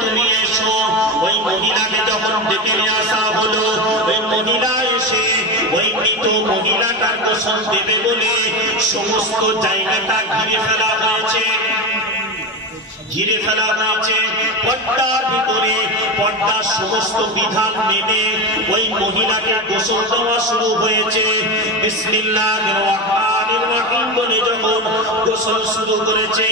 তুমি এসো। ওই মহিলাকে যখন ডেকে নিয়ে আসা হলো, ওই মহিলা এসে ওই মৃত মহিলাটার গোসল দেবে বলে সমস্ত জায়গাটা ঘিরে ফেলা হয়েছে। পর্দার ভিতরে পর্দার সমস্ত বিধান মেনে ওই মহিলাকে গোসল দেওয়া শুরু হয়েছে। বিসমিল্লাহির রহমানির রহিম বলে যখন গোসল শুরু করেছে,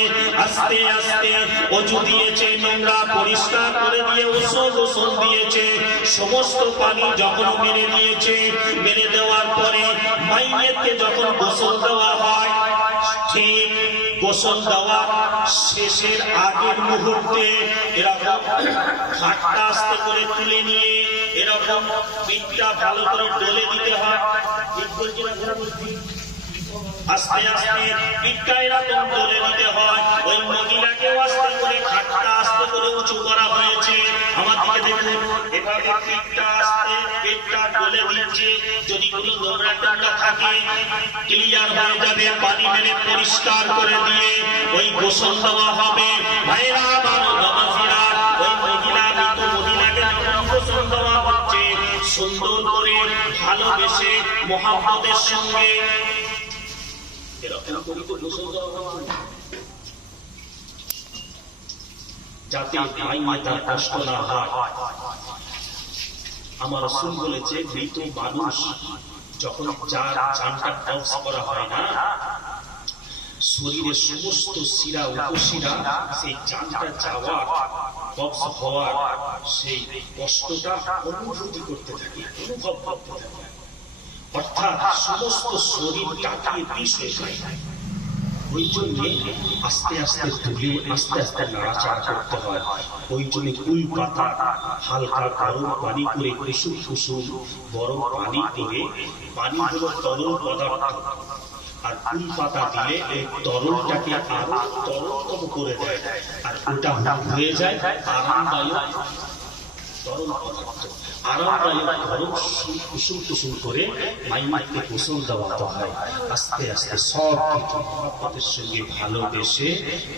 আস্তে আস্তে ওযু দিয়েছে, নোংরা পরিষ্কার করে দিয়ে গোসল দিয়েছে। সমস্ত পানি যখন মেরে দিয়েছে, মেরে দেওয়ার পরে মাইয়েতকে যখন গোসল দেওয়া হয়, ঠিক গোসল দেওয়া শেষের আগের মুহূর্তে এরকম খাটটা আস্তে করে তুলে নিয়ে এরকম পিঠটা ভালো করে ডলে দিতে হয়। আস্তে আস্তে পিঠটা এরকম ডলে দিতে হয়। ওই মহিলাকে আস্তে করে খাটটা আস্তে করে উঁচু করা হয়েছে। আমার দিকে দেখুন, এভাবে পিঠটা আস্তে পেটটা ডলে দিচ্ছে। যদি কোনো নোংরা টোংরা থাকে ক্লিয়ার হয়ে যাবে, পানি মেরে পরিষ্কার করে দিয়ে ওই গোসল দেওয়া হবে। ভাইরা আমার নামাজিরা, ওই মহিলা মৃত মহিলাকে যখন গোসল দেওয়া হচ্ছে, সুন্দর করে ভালোবেসে মহব্বতের সঙ্গে এরকম করে গোসল দেওয়া হবে যাতে মাইয়াটার কষ্ট না হয়। আমার রাসূল বলেছে, মৃত মানুষ যখন যার জানটা কবজ করা হয় না, শরীরের সমস্ত শিরা উপশিরা সেই জানটা যাওয়ার কবজ হওয়ার সেই কষ্টটা অনুভূতি করতে থাকে, অনুভব করতে থাকে। অর্থাৎ সমস্ত শরীর টাকিয়ে বিষ হয়ে যায়। ওই জন্য আস্তে আস্তে তুলে আস্তে আস্তে নাড়াচাড়া করতে হয়। ওই জন্য কুল পাতা হালকা গরম পানি করে কুসুম কুসুম গরম পানি করে, পানি হলো তরল পদার্থ, আর কুল পাতা দিলে এই তরলটাকে আরো তরলতম করে দেয়, আর ওটা হয়ে যায় আরামদায়ক তরল পদার্থ। আরামদায়ক গরম কুসুম কুসুম করে মাইয়াকে গোসল দেওয়াতে হয়। আস্তে আস্তে সব কিছু মহব্বতের সঙ্গে ভালোবেসে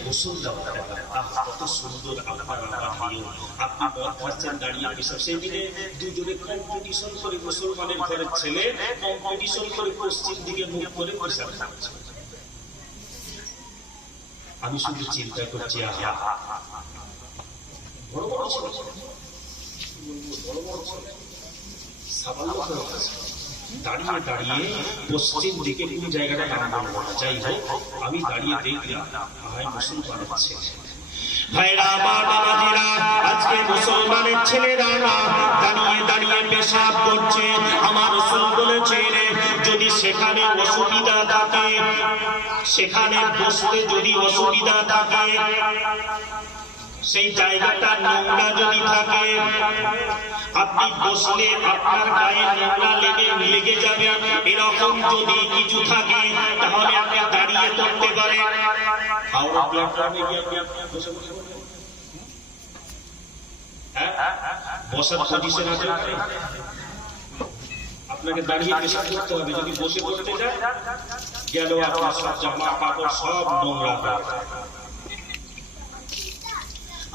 গোসল দেওয়াতে হয়। কত সুন্দর আপনার আমার নিয়ম। আপনি মদ খাচ্ছেন দাঁড়িয়ে পেশাব, সেই দিনে দুজনে কম্পিটিশন করে, মুসলমানের ঘরের ছেলে কম্পিটিশন করে পশ্চিম দিকে মুখ করে পেশাব খাচ্ছে। আমি শুধু চিন্তা করছি, আহা বড় বড় ছেলে, দাঁড়িয়ে দাঁড়িয়ে পশ্চিম দিকে কোন জায়গাটা নাম বলবো না, যাই হোক আমি দাঁড়িয়ে দেখলাম ভাই মুসলমানের ছেলে। ভাইরা আমার নামাজিরা, আজকে মুসলমানের ছেলেরা দাঁড়িয়ে দাঁড়িয়ে পেশাব করছে। আমার রাসূল বলেছেন, যদি সেখানে অসুবিধা থাকে, সেখানে বসতে যদি অসুবিধা থাকে, সেই জায়গাটা নোংরা যদি থাকে, আপনি বসলে আপনার গায়ে নোংরা লেগে যাবে, এরকম যদি কিছু থাকে তাহলে আপনি দাঁড়িয়ে করতে পারেন। বসার পজিশন আছে, আপনাকে দাঁড়িয়ে পেশাব করতে হবে। যদি বসে করতে যায়, গেল আপনার সব জামা কাপড় সব নোংরা হবে।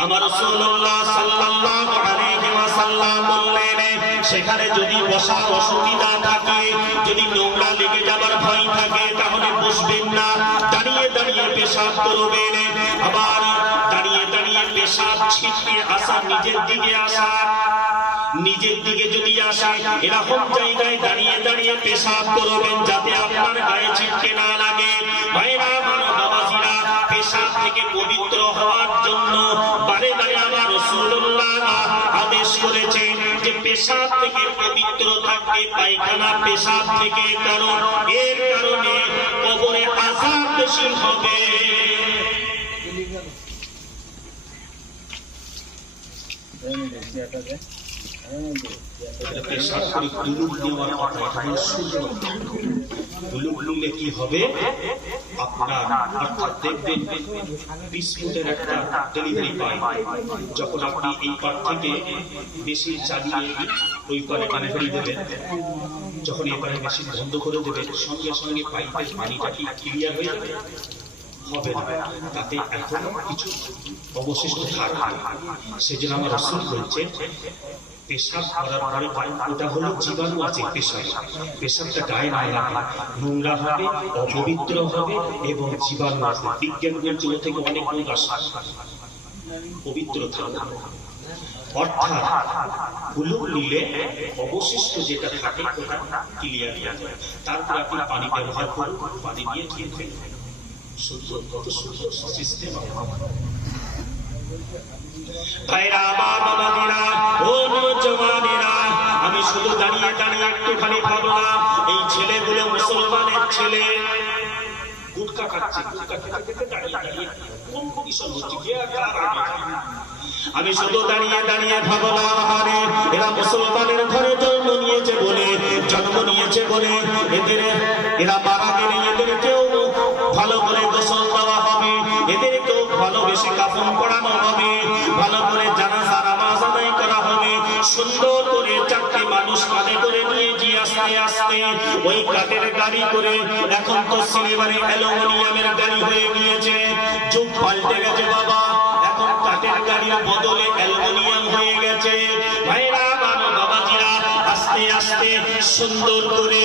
আমার রাসূলুল্লাহ সাল্লাল্লাহু আলাইহি ওয়াসাল্লাম বললেন, সেখানে যদি বসার অসুবিধা থাকে, যদি নোংরা লেগে যাবার ভয় থাকে, তাহলে বসবেন না, দাঁড়িয়ে দাঁড়িয়ে পেশাব করবেন। আবার দাঁড়িয়ে দাঁড়িয়ে পেশাব ছিটকে আসা, নিজের দিকে আসা, নিজের দিকে যদি আসে এরকম জায়গায় দাঁড়িয়ে দাঁড়িয়ে পেশাব করবেন, যাতে আপনার গায়ে ছিটকে না লাগে। ভাইরা আমার নামাজিরা, পেশাব থেকে পবিত্র হওয়ার জন্য বারে বারে আমার রাসূলুল্লাহ আদেশ করেছেন যে পেশাব থেকে পবিত্র থাকবে, পায়খানা পেশাব থেকে, কারণ এর কারণে কবরে আযাব বেশি হবে। পেশাব করে দুলুক দেওয়ার কথা, এটা সুন্দর। দুলুক দিলে কি হবে, আপনার অর্থাৎ দেখবেন 20 ফুটের একটা ডেলিভারি পাই, যখন আপনি এই পার থেকে বেশি চালিয়ে ওই পারে ডেলিভারি দেবেন, যখন এই পারে মেশিন বন্ধ করে দেবেন, সঙ্গে সঙ্গে পাইপের পানিটা কি ক্লিয়ার হয়ে যাবে, হবে না, তাতে এখনো কিছু অবশিষ্ট থাকবে। সেজন্য আমার রাসূল বলছেন পেশাব করার পরে ওটা হলো জীবাণু আছে পেশাবটা গায়ে না লাগে, নোংরা হবে, অপবিত্র হবে এবং জীবাণু আছে। বিজ্ঞান বলছে ও থেকে অনেক রোগ আসে, পবিত্র থাকবে। অর্থাৎ হুলুক নিলে অবশিষ্ট যেটা থাকে ওটা ক্লিয়ার হয়ে যায়। তারপর আপনি পানি ব্যবহার করুন, পানি নিয়ে খেয়ে ফেলবেন। সুন্দর, কত সুন্দর সিস্টেম। ভাইরা বাবাজিরা, ও নওজওয়ানেরা, আমি শুধু দাঁড়িয়ে দাঁড়িয়ে একটুখানি ভাবো না, এই ছেলেগুলো মুসলমানের ছেলে গুটকা খাচ্ছে, গুটকা খেতে দাঁড়িয়ে দাঁড়িয়ে কম্পিটিশন হচ্ছে কে কার আগে। আমি শুধু দাঁড়িয়ে দাঁড়িয়ে ভাবো না, এরা মুসলমানের ঘরে জন্ম নিয়েছে বলে এরা মারা গেলে এদেরকেও ভালো করে গোসল দেওয়া হবে, এদেরকেও ভালোবেসে কাফন পড়ানো হবে, ভালো করে জানাজা নামাজ আদায় করা হবে, সুন্দর করে চারটি মানুষ কাঁধে করে নিয়ে গিয়ে আস্তে আস্তে ওই কাঠের গাড়ি করে, এখন তো সিনেমারে অ্যালুমিনিয়ামের গাড়ি হয়ে গিয়েছে, যুগ পাল্টে গেছে বাবা, এখন কাঠের গাড়ির বদলে অ্যালুমিনিয়াম হয়ে গেছে। ভাইরা বাবাজিরা, আস্তে আস্তে সুন্দর করে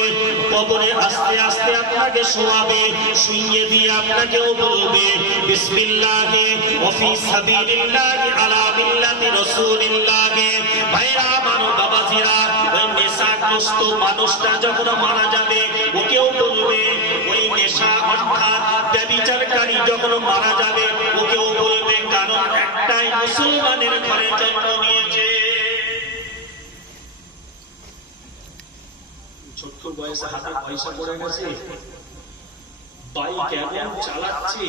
কবরে আস্তে আস্তে আপনাকে শোয়াবে, শুইয়ে দিয়ে আপনাকেও বলবে বিসমিল্লাহি ওয়া ফি সাবিলিল্লাহি আলা মিল্লাতি রাসূলিল্লাহি। ভাইরা বাবাজিরা, ওই নেশাগ্রস্ত মানুষটা যখন মারা যাবে ওকেও বলবে, ওই নেশা অর্থাৎ ব্যভিচারকারী যখন মারা যাবে ওকেও বলবে, কারণ একটাই মুসলমানের ঘরে জন্ম নিয়েছে। ছোট্ট বয়সে হাতে পয়সা পড়ে গেছে, বাইক এমন চালাচ্ছে,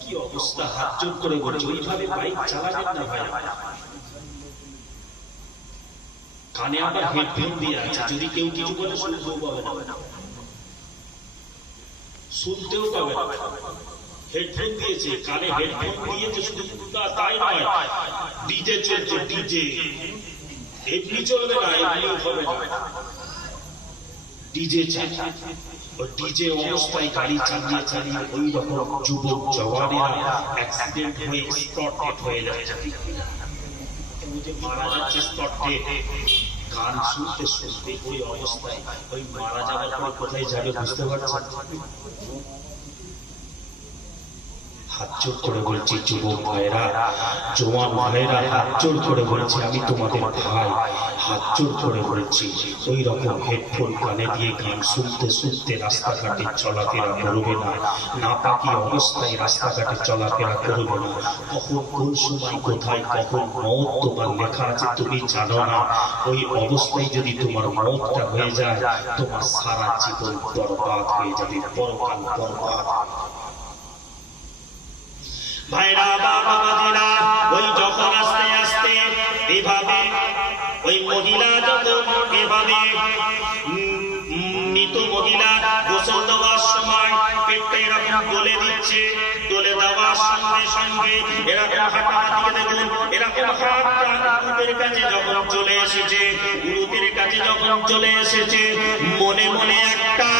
কি অবস্থা, হাত জোর করে বলছে ওইভাবে বাইক চালাবেন না ভাই। কানে আবার হেডফোন দিয়ে আছে, যদি কেউ কিছু বলে শুনতেও পাবে না, শুনতেও পাবে না। হেডফোন দিয়েছে, কানে হেডফোন দিয়েছে, শুধু তাই নয়, ডিজে চলছে, ডিজে এমনি চলবে না, এমনিও হবে না, ডিজে ডিজে অবস্থায় গাড়ি চালিয়ে চালিয়ে ওই রকম যুবক জওয়ানেরা অ্যাক্সিডেন্ট হয়ে স্পট হয়ে যাচ্ছে, মারা যাচ্ছে স্পটে। গান শুনতে শুনতে ওই অবস্থায় ওই মারা যাওয়ার পর কোথায় যাবে বুঝতে পারছেন? হাত জোর করে বলছি যুবক ভাইরা, জওয়ান ভাইরা, হাত জোর করে বলছি, আমি তোমাদের ভাই, হাত জোর করে বলছি, ওই রকম হেডফোন কানে দিয়ে গান শুনতে শুনতে রাস্তাঘাটে চলাফেরা করবে না, নাপাকি অবস্থায় রাস্তাঘাটে চলাফেরা করবে না। কখন কোন সময় কোথায় কখন মওত তোমার লেখা আছে তুমি জানো না, ওই অবস্থায় যদি তোমার মওতটা হয়ে যায় তোমার সারা জীবন বরবাদ হয়ে যাবে, পরকাল বরবাদ। ভাইরা বাবাজিরা, ওই যখন আস্তে আস্তে এভাবে ওই মহিলা যখন এভাবে মৃত মহিলা গোসল দেওয়ার সময় পেটটা এরকম গলে দিচ্ছে, গলে দেওয়ার সঙ্গে সঙ্গে এরকম হাঁটার দিকে দেখুন, এরকম হাতটা গুরুদের কাছে যখন চলে এসেছে, গুরুদের কাছে যখন চলে এসেছে, মনে মনে একটা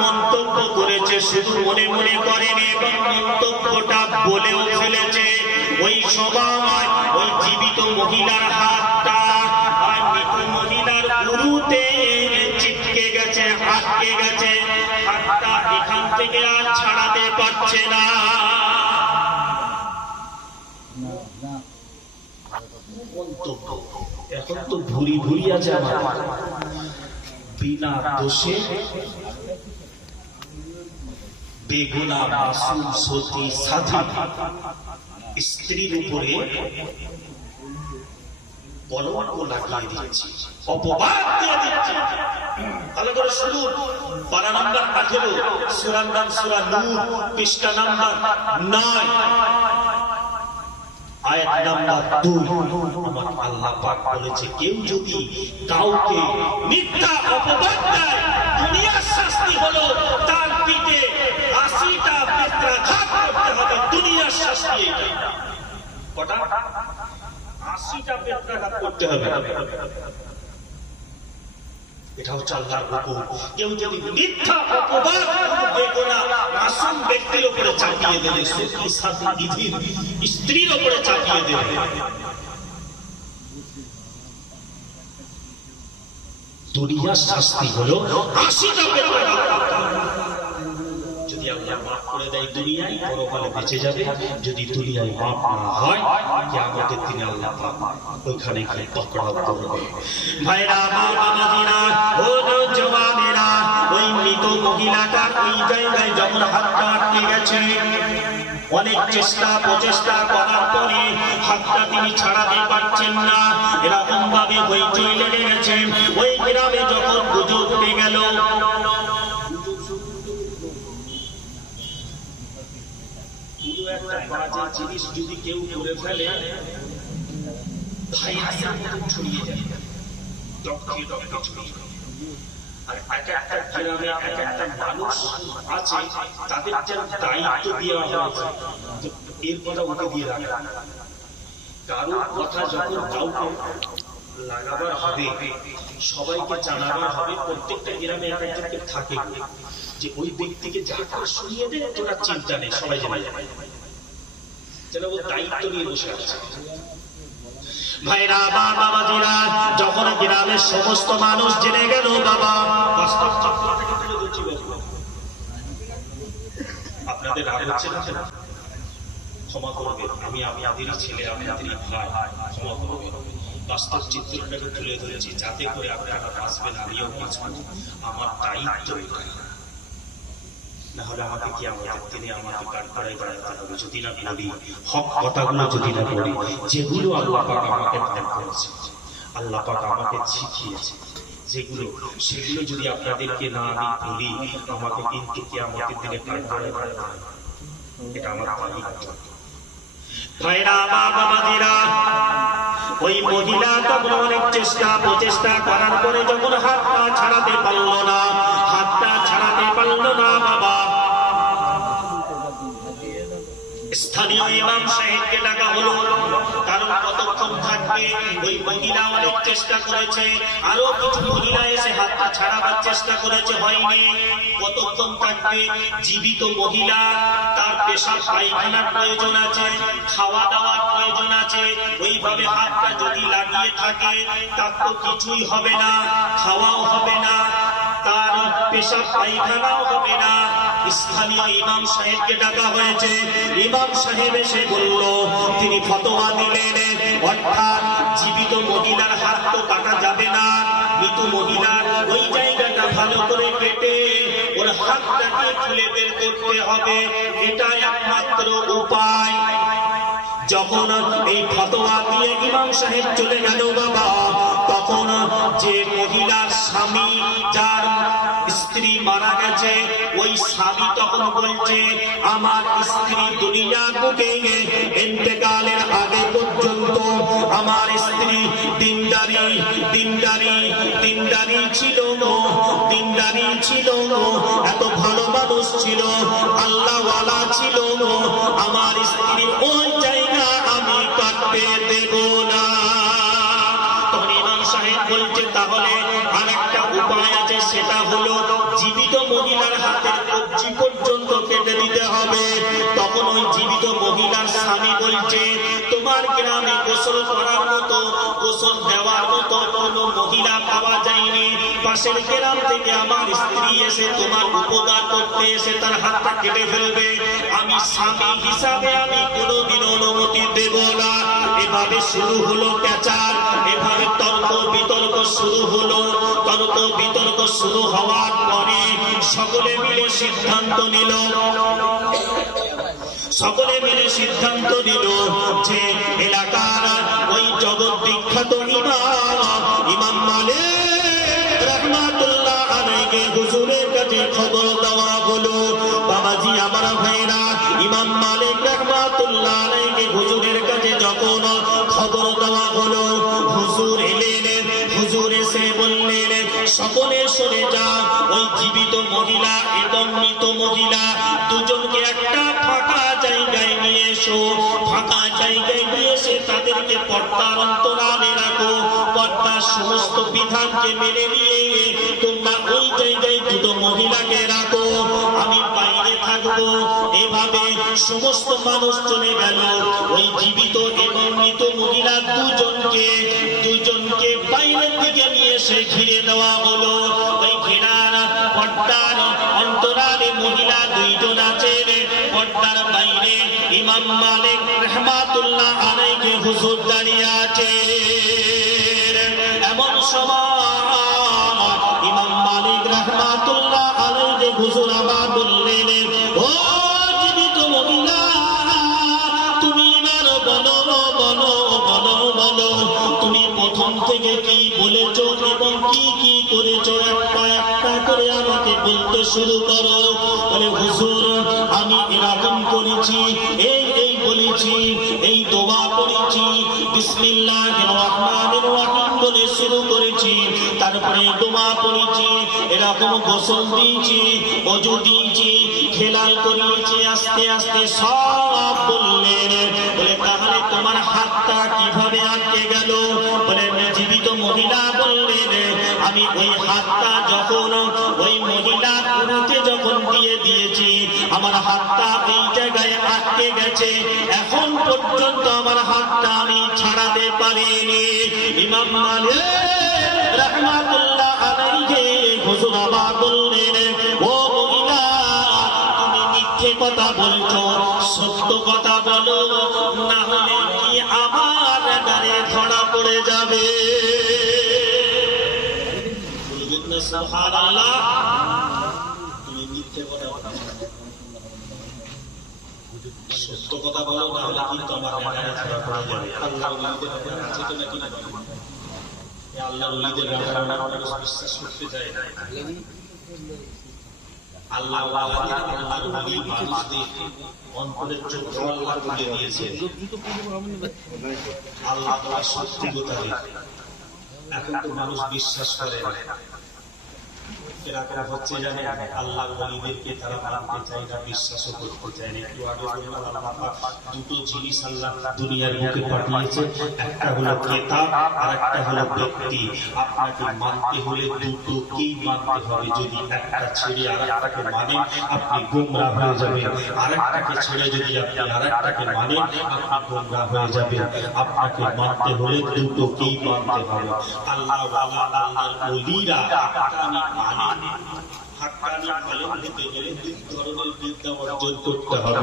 মন্তব্য করেছে, শুধু মনে মনে করেনি এবং মন্তব্যটা বলেও ফেলেছে। ওই সময় ওই জীবিত মহিলার হাতটা আর মৃত মহিলার গুরুতে চিটকে গেছে, আটকে গেছে, হাতটা এখান থেকে আর ছাড়াতে পারছে না। মন্তব্য এখন তো ভুরি ভুরি আছে আমার, বিনা দোষে বেগুনা মাসুম সতী সাধী স্ত্রীর উপরে কলঙ্ক লাগিয়ে দিচ্ছে, অপবাদ দিয়ে দিচ্ছে। ভালো করে শুনুন, পারা নাম্বার 18, সূরার নাম সূরা নূর, পৃষ্ঠা নাম্বার 9, আয়াত নাম্বার 2। আমার আল্লাহ পাক বলেছে, কেউ যদি কাউকে মিথ্যা অপবাদ দেয়, দুনিয়ার শাস্তি হলো তার পিঠে 80টা বেত্রাঘাত করতে হবে, দুনিয়ার শাস্তি এটা। কটা? 80টা বেত্রাঘাত করতে হবে। এটা হচ্ছে আল্লাহর হুকুম। কেউ যদি মিথ্যা অপবাদ বেগুনা মাসুম ব্যক্তির উপরে চাপিয়ে দেবে, সত্যি সাথী বিধির স্ত্রীর উপরে চাপিয়ে দেবে, দুনিয়ার শাস্তি হলো 80টা বেগুনা। যদি আল্লাহ মাফ করে দেয় দুনিয়ায়, পরকালে বেঁচে যাবে। যদি দুনিয়ায় মাফ না হয়, কিয়ামতের দিনে আল্লাহ পাক ওইখানে গিয়ে পকড়াও করবে। ভাইরা বাবাজিরা, ও জওয়ানেরা, ওই মৃত মহিলাটার ওই জায়গায় যখন হাতটা আটকে গেছে, অনেক চেষ্টা প্রচেষ্টা করার পরে হাতটা তিনি ছাড়াতে পারছেন না। এরকম ভাবে হইচই লেগে গেছে। ওই গ্রামে যখন গুজব উঠে গেল, একটা বাজে জিনিস যদি কেউ করে ফেলে, ভাইরাসের মতো ছড়িয়ে যায়, ডক্টরে ছড়িয়ে যায়। আর এক একটা গ্রামে এক একটা মানুষ আছে, তাদের যেন দায়িত্ব দেওয়া হয়েছে, এর কথা ওকে দিয়ে রাখা। কারো কথা যখন কাউকে লাগাবার হবে, সবাইকে জানাবার হবে, প্রত্যেকটা গ্রামে এক একজনকে থাকে যে ওই ব্যক্তিকে যা করে শুনিয়ে দেয়, তোরা চিন্তা নেই, সবাই জেনে যাবে, যেন ও দায়িত্ব নিয়ে বসে আছে। ভাইরা বাবাজিরা, যখন গ্রামের সমস্ত মানুষ জেনে গেল, বাবা আপনাদের রাগ হচ্ছে না, ক্ষমা করবেন, আমি আপনাদেরই ছেলে, আপনাদেরই ভাই, ক্ষমা করবেন। বাস্তব চিত্রটাকে তুলে ধরেছি যাতে করে আপনারা বাঁচবেন, আমিও বাঁচব। আমার দায়িত্ব, না হলে আমাকে কি আমাদের দিনে আমাকে কাঠগড়ায় দাঁড়াতে হবে যদি না বলি হক কথাগুলো, যদি না বলি যেগুলো আল্লাহ পাক আমাকে দান করেছে, আল্লাহ পাক আমাকে শিখিয়েছে যেগুলো, সেগুলো যদি আপনাদেরকে না আমি বলি, আমাকে কিন্তু কি আমাদের দিনে কাঠগড়ায় দাঁড়াতে হবে। এটা আমার দায়িত্ব। ভাইরা বাবাজিরা, ওই মহিলা তখন অনেক চেষ্টা প্রচেষ্টা করার পরে যখন হাতটা ছাড়াতে পারলো না, হাতটা ছাড়াতে পারলো না, বাবা স্থানীয় ইমাম সাহেবকে ডাকা হলো। কারণ কতক্ষণ থাকবে, ওই মহিলা অনেক চেষ্টা করেছে, আরো কিছু মহিলা এসে হাতটা ছাড়াবার চেষ্টা করেছে, হয়নি। কতক্ষণ থাকবে? জীবিত মহিলা, তার পেশাব পায়খানার প্রয়োজন আছে, খাওয়া দাওয়ার প্রয়োজন আছে। ওইভাবে হাতটা যদি লাগিয়ে থাকে, তার তো কিছুই হবে না, খাওয়াও হবে না, তার পেশাব পায়খানাও হবে না। স্থানীয় ইমাম সাহেবকে ডাকা হয়েছে। ইমাম সাহেব এসে বলল, তিনি ফতোয়া দিলেন, অর্থাৎ জীবিত মহিলার হাত তো কাটা যাবে না, মৃত মহিলার ওই জায়গাটা ভালো করে কেটে ওর হাতটাকে খুলে বের করতে হবে, এটা একমাত্র উপায়। যখন এই ফতোয়া দিয়ে ইমাম সাহেব চলে গেল, বাবা তখন যে মহিলার স্বামী, যার স্ত্রী মারা গেছে, ওই স্বামী তখন বলছে, আমার স্ত্রী দুনিয়ার বুকে ইন্তেকালের আগে পর্যন্ত আমার স্ত্রী দিনদারি ছিল, দিনদারি ছিল, এত ভালো মানুষ ছিল, আল্লাহওয়ালা ছিল, আমার স্ত্রীর ওই জায়গা আমি কাটতে দেব না। তখন ইমাম সাহেব বলছে, তাহলে আর একটা উপায় আছে, সেটা হলো জীবিত মহিলার হাতের কবজি পর্যন্ত কেটে দিতে হবে। তখন ওই জীবিত মহিলার স্বামী বলছে, তোমার গ্রামে গোসল করার মতো, গোসল দেওয়ার মতো কোনো মহিলা পাওয়া যায়নি, পাশের গ্রাম থেকে আমার স্ত্রী এসে তোমার উপকার করতে এসে তার হাতটা কেটে ফেলবে, আমি স্বামী হিসাবে আমি কোনোদিন অনুমতি দেব না। এভাবে শুরু হলো পেঁচার, এভাবে তর্ক বিতর্ক শুরু হলো। তর্ক বিতর্ক শুরু হওয়ার পরে সকলে মিলে সিদ্ধান্ত নিল, যে এলাকার ওই জগৎ বিখ্যাত ইমাম মালিক রাহমাতুল্লাহ আলাইহি হুজুরের কাছে খবর দেওয়া হলো। বাবাজি আমার ভাইরা, ইমাম মালিক রাহমাতুল্লাহ আলাইহি হুজুরের কাছে যখন খবর দেওয়া হলো, হুজুর এলেন। হুজুর এসে বললেন, সকলে সরে যাও, ওই জীবিত মহিলা এবং মৃত মহিলা দুজনকে একটা ফাঁকা জায়গায় নিয়ে এসো। ফাঁকা জায়গায় নিয়ে এসে তাদেরকে পর্দার অন্তরালে রাখো, পর্দার সমস্ত বিধানকে মেনে নিয়ে তোমরা ওই জায়গায় দুটো মহিলাকে রাখো, আমি বাইরে থাকবো। এভাবে সমস্ত মানুষ চলে গেল। ওই জীবিত এবং মৃত মহিলা দুজনকে বাইরের দিকে নিয়ে এসে ঘিরে দেওয়া হলো। ওই ঘেরার পর্দার অন্তরালে মহিলা দুইজন আছেন, পর্দার বাইরে ইমাম মালিক রাহমাতুল্লাহ আলাইহি হুজুর দাঁড়িয়ে আছে। এমন সময় ইমাম মালিক রাহমাতুল্লাহ আলাইহি হুজুর আবার বললেন, ও জীবিত মহিলা, তুমি এবার বলো বলো বলো বলো, তুমি প্রথম থেকে কি বলেছো এবং কি কি করেছো, একটা একটা করে আমাকে বলতে শুরু করো। বলে হুজুর, আমি এরকম করেছি, এই বলেছি, এই দোয়া করেছি, বিসমিল্লাহির রহমানির রহিম বলে শুরু করেছি, তারপরে দোয়া করেছি, এরকম গোসল দিয়েছি, ওযু দিয়েছি, খেলাল করিয়েছি, আস্তে আস্তে সব বললেন। বলে তাহলে তোমার হাতটা কিভাবে আটকে গেল? বলে জীবিত মহিলা বললেন, আমি ওই হাতটা যখন ওই মহিলা পুরুকে যখন দিয়ে দিয়েছি, আমার হাতটা এই জায়গায় আটকে গেছে, এখন পর্যন্ত আমার হাতটা আমি ছাড়াতে পারিনি। ইমাম মালিক রাহমাতুল্লাহ আলাইহি হুজুর আবার বললেন, ও মহিলা, তুমি মিথ্যে কথা বলছো, সত্য কথা বলো, না হলে কি আমার গায়ে ধরা পড়ে যাবে। বলবেন না সুবহানাল্লাহ? তুমি মিথ্যে কথা বলছো, সত্য কথা বলো, না হলে কিন্তু আমার গায়ে ধরা পড়ে যাবে। আল্লাহর ওলিদের ব্যাপারে আছে তো নাকি? আল্লাহর ওলিদের ব্যাপারে মানুষ বিশ্বাস করতে চায় না। আল্লাহ আল্লাহর ওলি মানুষদের অন্তরের চোখ আল্লাহ খুলে দিয়েছে। আল্লাহ তাআলা সত্যি কথা বলে। এখন তো মানুষ বিশ্বাস করে না। এরকম হচ্ছে জানে, আল্লাহর ওলিদেরকে তারা মানতে চায় না, বিশ্বাসও করতে চায় না। একটু আগে বললাম, আল্লাহ পাক দুটো জিনিস আল্লাহ দুনিয়ার বুকে পাঠিয়েছে, একটা হলো কিতাব আর একটা হলো ব্যক্তি। আপনাকে মানতে হলে দুটোকেই মানতে হবে। যদি একটা ছেড়ে আরেকটাকে মানেন, আপনি গোমরাহ হয়ে যাবেন। আরেকটাকে ছেড়ে যদি আপনি আরেকটাকে মানেন, আপনি গোমরাহ হয়ে যাবেন। আপনাকে মানতে হলে দুটোকেই মানতে হবে। আল্লাহ ওয়ালা, আল্লাহর ওলিরা হাক্কানি আলেম, হাক্কানি আলেম হতে গেলে দুই ধরনের বিদ্যা অর্জন করতে হবে,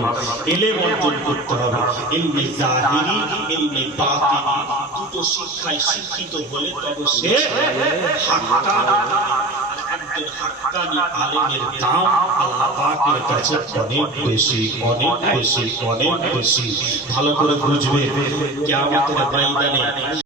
ইলম অর্জন করতে হবে। ইলমে জাহিরি, ইলমে বাতিনি, দুটো শিক্ষায় শিক্ষিত হলে তবে সে হাক্কানি। একজন হাক্কানি আলেমের দাম আল্লাহ পাকের কাছে অনেক বেশি, অনেক বেশি, অনেক বেশি। ভালো করে বুঝবে, কিয়ামতের ময়দানে